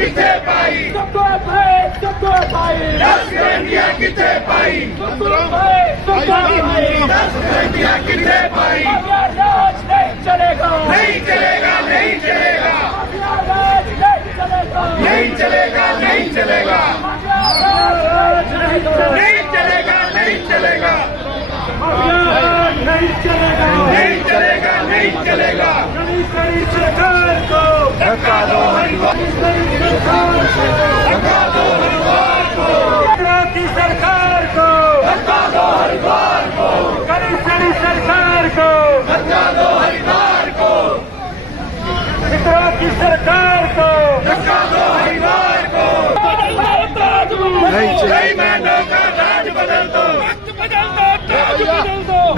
किथे पाई सबको भाई लश्कर इंडिया किथे पाई सबको भाई लश्कर इंडिया किथे पाई माफिया राज नहीं चलेगा नहीं चलेगा नहीं चलेगा माफिया राज नहीं चलेगा नहीं चलेगा नहीं चलेगा माफिया राज नहीं चलेगा नहीं चलेगा नहीं चलेगा माफिया राज नहीं चलेगा नहीं चलेगा नहीं चलेगा कड़ी सरकार को धक्का दो हरिद्वार धक्का दो हरिद्वार को की सरकार को धक्का दो हरिद्वार को कड़ी सरकार को धक्का दो हरिद्वार को मित्रों की सरकार को धक्का दो हरिद्वार को बेईमानों का राज बदल दो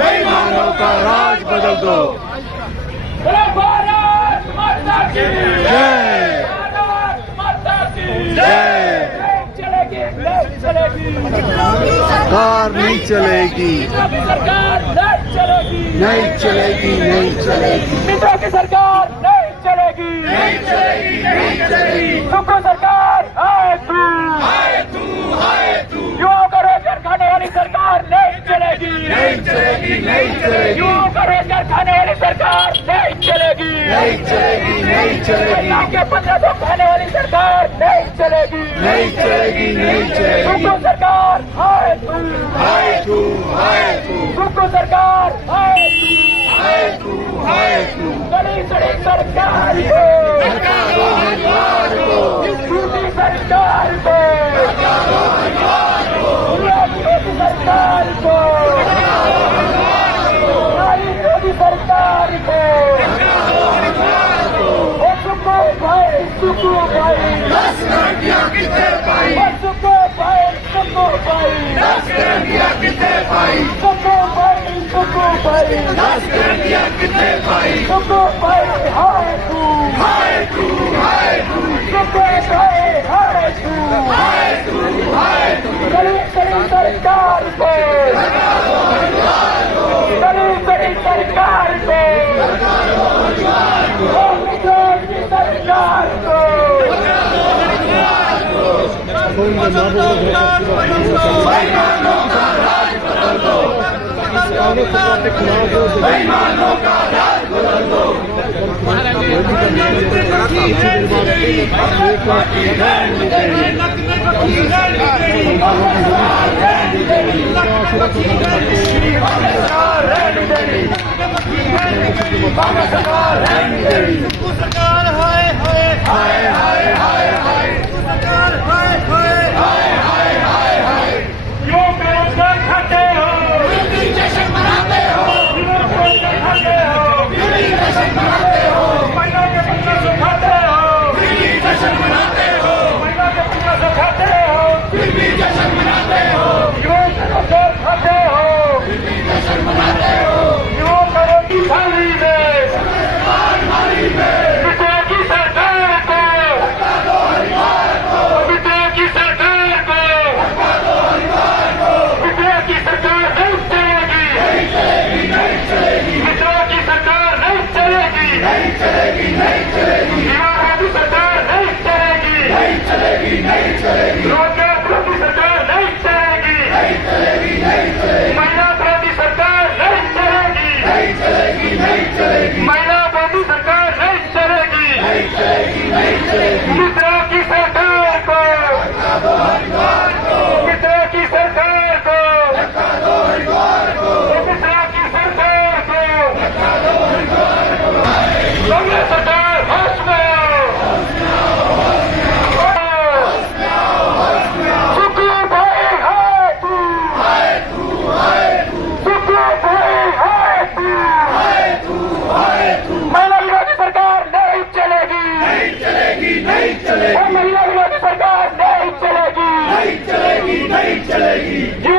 बेईमानों का राज बदल दो भारत माता की जय भारत माता की जय चलेगी नहीं चलेगी सरकार नहीं चलेगी सरकार नहीं चलेगी नहीं चलेगी नहीं चलेगी मित्रों की सरकार नहीं चलेगी नहीं चलेगी नहीं चलेगी सुखो सरकार हाय तू हाय तू हाय तू युवाओं का रोजगार खाने वाली सरकार नहीं चलेगी नहीं चलेगी नहीं चलेगी युवाओं का रोजगार खाने वाली सरकार नहीं चलेगी नहीं चलेगी नहीं चलेगी महिलाओं के 1500 खाने वाली सरकार नहीं चलेगी नहीं चलेगी नहीं चलेगी सुखो सरकार हाय तू हाय तू हाय तू सुखो सरकार हाय तू हाय तू हाय तू कड़ी सरकार को धक्का दो हरिद्वार को इस झूठी सरकार को धक्का दो हरिद्वार को मोदी सरकार को मोदी सरकार को सुखो भाई लश्कर इंडिया किथे पाई सुखो भाई लश्कर इंडिया किथे पाई सुखो भाई लश्कर इंडिया किथे पाई सुखो भाई हाय तू हाय तू हाय तू सुखो भाई हाय तू हाय तू हाय तू कड़ी सरकार को कड़ी सरकार को सरकार को बेईमानों का राज बदल दो बेईमानों का राज बदल दो सरकार हाय हाय हाय हाय हाय हाय सरकार हाय हाय हाय हाय हाय हाय क्यों बेरोजगार खाते हो जश्न मनाते हो खाते हो जश्न मनाते हो महिला के 1500 खाते हो जश्न मनाते हो महिला के 1500 खाते हो फिर भी जश्न मनाते हो क्यों बेरोजगार खाते हो जश्न मनाते हो क्यों करो की थाली में मारी में मित्रों की सरकार को धक्का दो हरिद्वार को मित्रों की सरकार को धक्का दो हरिद्वार को मित्रों की सरकार नहीं चलेगी नहीं चलेगी नहीं चलेगी मित्रों की सरकार नहीं चलेगी नहीं चलेगी नहीं चलेगी मोदी सरकार नहीं चलेगी नहीं चलेगी नहीं चलेगी रोजगार विरोधी सरकार नहीं चलेगी नहीं चलेगी नहीं चलेगी महिला विरोधी सरकार नहीं चलेगी नहीं चलेगी नहीं चलेगी महिला विरोधी सरकार नहीं चलेगी नहीं चलेगी नहीं चलेगी मित्रों की सरकार को धक्का दो हरिद्वार को मित्रों की सरकार को धक्का दो हरिद्वार को मित्रों की सरकार को धक्का दो हरिद्वार को कांग्रेस सरकार होश में सुखो भाई हाय तू हाय तू हाय तू सुखो भाई हाय तू हाय तू हाय तू महिला विरोधी सरकार नहीं चलेगी नहीं चलेगी नहीं चलेगी और महिला विरोधी सरकार नहीं चलेगी नहीं चलेगी नहीं चलेगी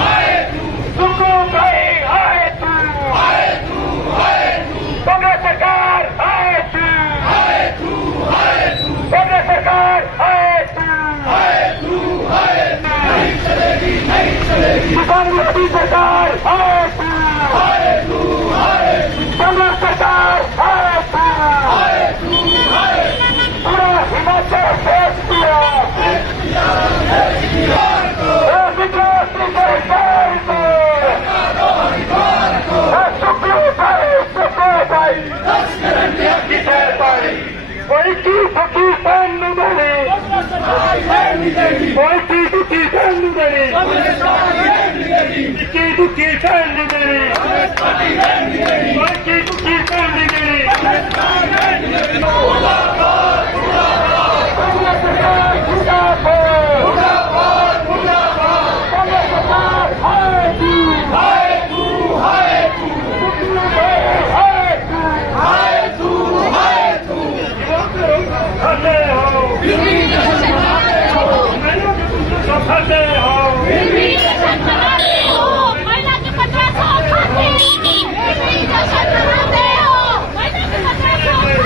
हाय तू सुखो भाई हाय तू हाय तू हाय तू कांग्रेस सरकार हाय तू हाय तू हाय तू कांग्रेस सरकार हाय तू हाय तू हाय तू नहीं चलेगी नहीं चलेगी किसान विरोधी सरकार हाय तू हाय तू हाय तू कांग्रेस सरकार हाय तू हाय तू हाय पूरा हिमाचल रहने देनी, बाकी कुकी रहने देनी। कांग्रेस सरकार मुर्दाबाद, कांग्रेस सरकार हाय तू, खाते हो, सब खाते हो। महिला के 1500 खाते जश्न मनाते हो, महिला के 1500 नहीं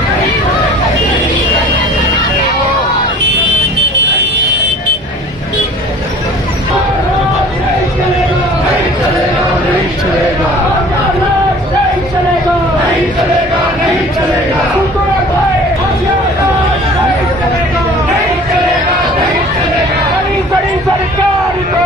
चलेगा। बड़ी सरकार को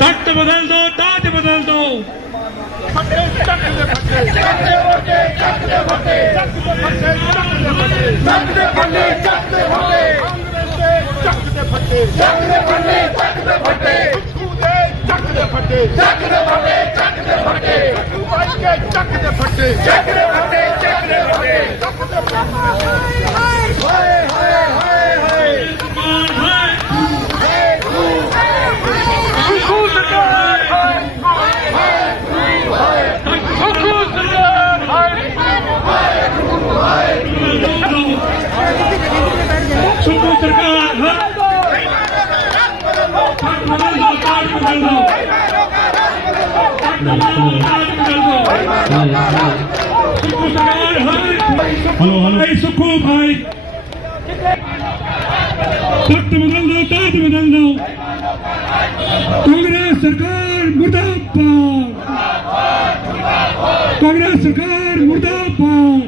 तख्त बदल दो, ताज बदल दो। सुको सरकार हेलो भाई सुखो भाई तख्त बदल दो, ताज बदल दो। कांग्रेस सरकार मुर्दाबाद, कांग्रेस सरकार मुर्दाबाद।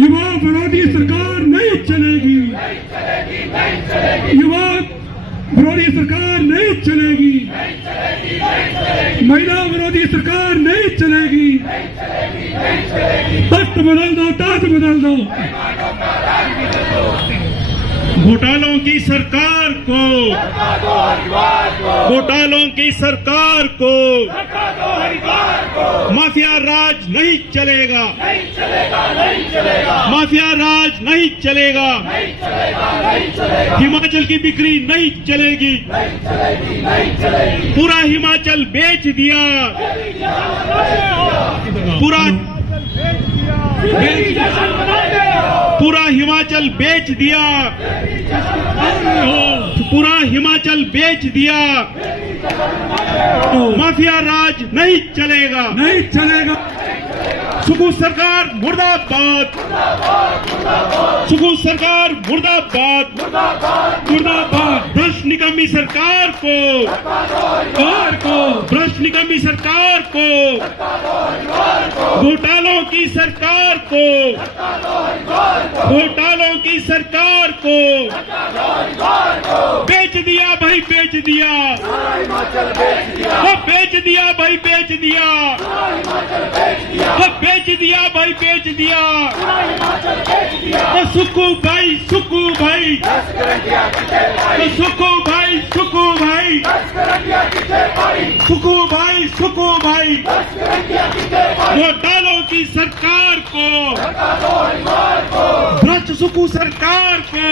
युवा विरोधी सरकार नहीं चलेगी, युवा विरोधी सरकार नहीं चलेगी, महिला विरोधी सरकार नहीं चलेगी। तख्त बदल दो, ताज बदल दो। घोटालों की सरकार को, घोटालों की सरकार को, माफिया राज नहीं चलेगा, माफिया राज नहीं चलेगा। हिमाचल की बिक्री नहीं चलेगी, पूरा हिमाचल बेच दिया, पूरा हिमाचल बेच दिया, पूरा हिमाचल बेच दिया। माफिया राज नहीं चलेगा, नहीं चलेगा। सुखू सरकार मुर्दाबाद, सुखू सरकार मुर्दाबाद, मुर्दाबाद। भ्रष्ट निकम्मी सरकार को, भ्रष्ट निकम्मी सरकार को, घोटालों की सरकार को, घोटालों की सरकार को बेच दिया भाई, बेच दिया, बेच दिया भाई, बेच दिया, बेच दिया भाई, बेच दिया। सुखू भाई, सुखू भाई, सुखू भाई, सुखू भाई, सुखू भाई, सुखू भाई। घोटालों की सरकार को, भ्रष्ट सुखू सरकार को,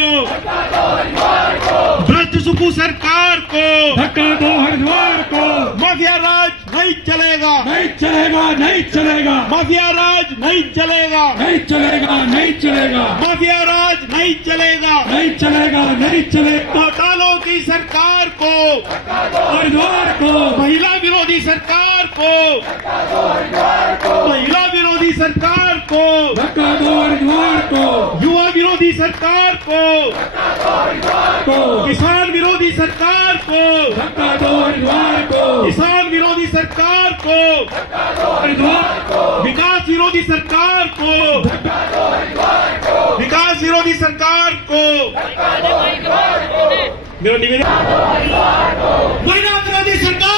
भ्रष्ट सुखू सरकार को धक्का दो हरिद्वार को। माफिया राज नहीं चलेगा, नहीं चलेगा, नहीं चलेगा। माफिया राज नहीं चलेगा, नहीं चलेगा, नहीं चलेगा। माफिया राज नहीं चलेगा, नहीं चलेगा, नहीं चलेगा। घोटालों की सरकार को, हरिद्वार को, महिला विरोधी सरकार को, महिला विरोधी सरकार को धक्का दो हरिद्वार को, युवा विरोधी विरोधी सरकार को, किसान विरोधी सरकार को, धक्का दो हरिद्वार को, किसान विरोधी सरकार को, हरिद्वार को, विकास विरोधी सरकार को, विकास विरोधी सरकार को। मेरा निवेदन, महिला विरोधी सरकार